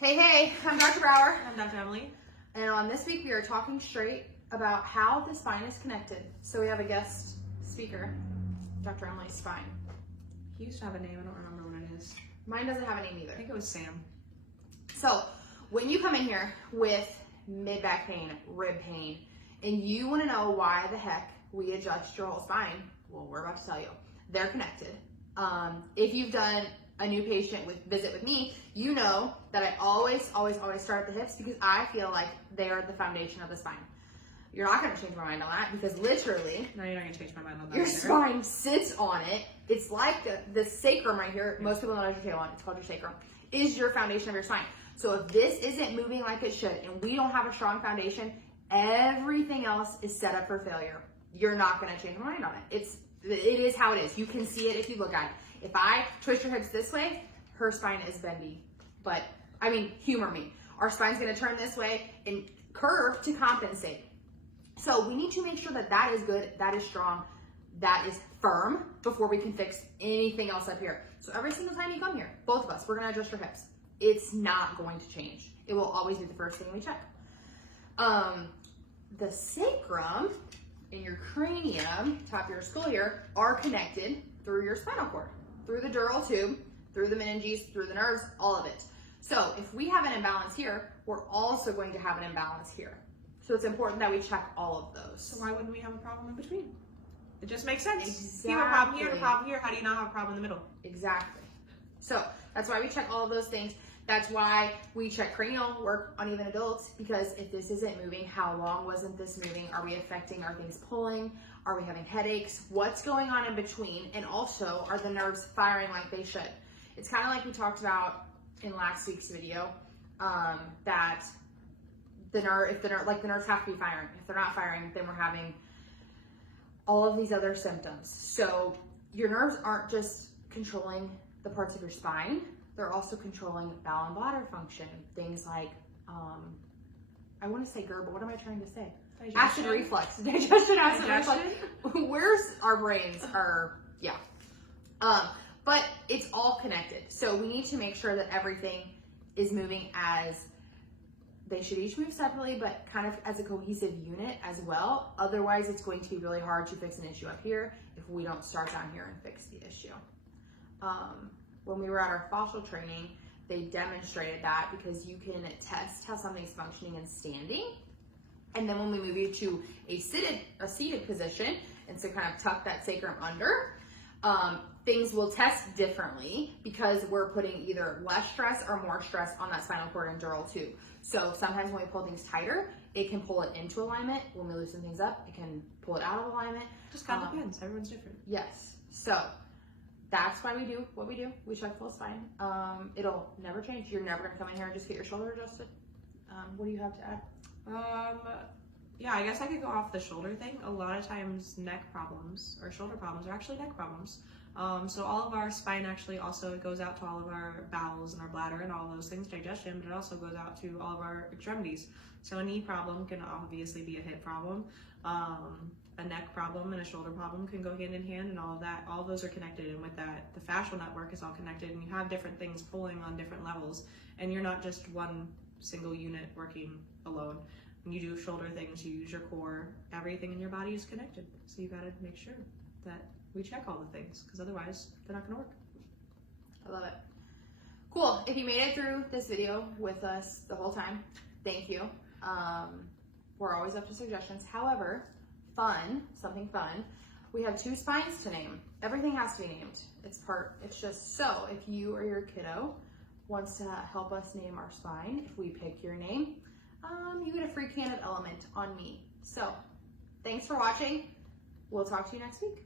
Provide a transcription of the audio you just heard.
Hey, I'm Dr. Brower. I'm Dr. Emily. And on this week, we are talking straight about how the spine is connected. So we have a guest speaker, Dr. Emily Spine. He used to have a name, I don't remember what it is. Mine doesn't have a name I either. think it was Sam. So when you come in here with mid-back pain, rib pain, and you want to know why the heck we adjust your whole spine, well, we're about to tell you. They're connected. If you've done a new patient visit with me, you know that I always start at the hips because I feel like they are the foundation of the spine. You're not going to change my mind on that because literally, No, you're not going to change my mind on that your either. spine sits on it. It's like the sacrum right here. Most people don't know what your tail on. It's called your sacrum. Is your foundation of your spine. So if this isn't moving like it should and we don't have a strong foundation, everything else is set up for failure. You're not going to change my mind on it. It is how it is. You can see it if you look at it. If I twist your hips this way, her spine is bendy. But, I mean, humor me. Our spine's going to turn this way and curve to compensate. So we need to make sure that that is good, that is strong, that is firm before we can fix anything else up here. So every single time you come here, both of us, we're going to adjust your hips. It's not going to change. It will always be the first thing we check. The sacrum and your cranium, top of your skull here, are connected through your spinal cord, through the dural tube, through the meninges, through the nerves, all of it. So if we have an imbalance here, we're also going to have an imbalance here. So it's important that we check all of those. So why wouldn't we have a problem in between? It just makes sense. Exactly. You have a problem here, a problem here. How do you not have a problem in the middle? Exactly. So that's why we check all of those things. That's why we check cranial work on even adults, because if this isn't moving, how long wasn't this moving? Are we affecting, are things pulling? Are we having headaches? What's going on in between? And also, are the nerves firing like they should? It's kind of like we talked about in last week's video, that the nerves have to be firing. If they're not firing, then we're having all of these other symptoms. So your nerves aren't just controlling the parts of your spine, they're also controlling bowel and bladder function. Things like, I want to say GERD, but what am I trying to say? Digestion. Acid reflux. Digestion, acid reflux. Where's our brains are, yeah. But it's all connected. So we need to make sure that everything is moving as they should each move separately, but kind of as a cohesive unit as well. Otherwise, it's going to be really hard to fix an issue up here if we don't start down here and fix the issue. When we were at our fascial training, they demonstrated that because you can test how something's functioning in standing. And then when we move you to a seated position, and so kind of tuck that sacrum under, things will test differently because we're putting either less stress or more stress on that spinal cord and dural tube. So sometimes when we pull things tighter, it can pull it into alignment. When we loosen things up, it can pull it out of alignment. Just kind of depends. Everyone's different. Yes. So that's why we do what we do. We check full spine. It'll never change. You're never going to come in here and just get your shoulder adjusted. What do you have to add? Yeah, I guess I could go off the shoulder thing. A lot of times neck problems or shoulder problems are actually neck problems. So all of our spine actually also goes out to all of our bowels and our bladder and all those things, digestion, but it also goes out to all of our extremities. So a knee problem can obviously be a hip problem. A neck problem and a shoulder problem can go hand in hand, and all of that, all of those are connected. And with that, the fascial network is all connected, and you have different things pulling on different levels, and you're not just one single unit working alone. When you do shoulder things, you use your core, everything in your body is connected. So you gotta make sure that we check all the things, because otherwise they're not gonna work. I love it. Cool. If you made it through this video with us the whole time, thank you. We're always up to suggestions. However, something fun. We have 2 spines to name. Everything has to be named. It's just so if you or your kiddo wants to help us name our spine, if we pick your name, you get a free can of Element on me. So thanks for watching. We'll talk to you next week.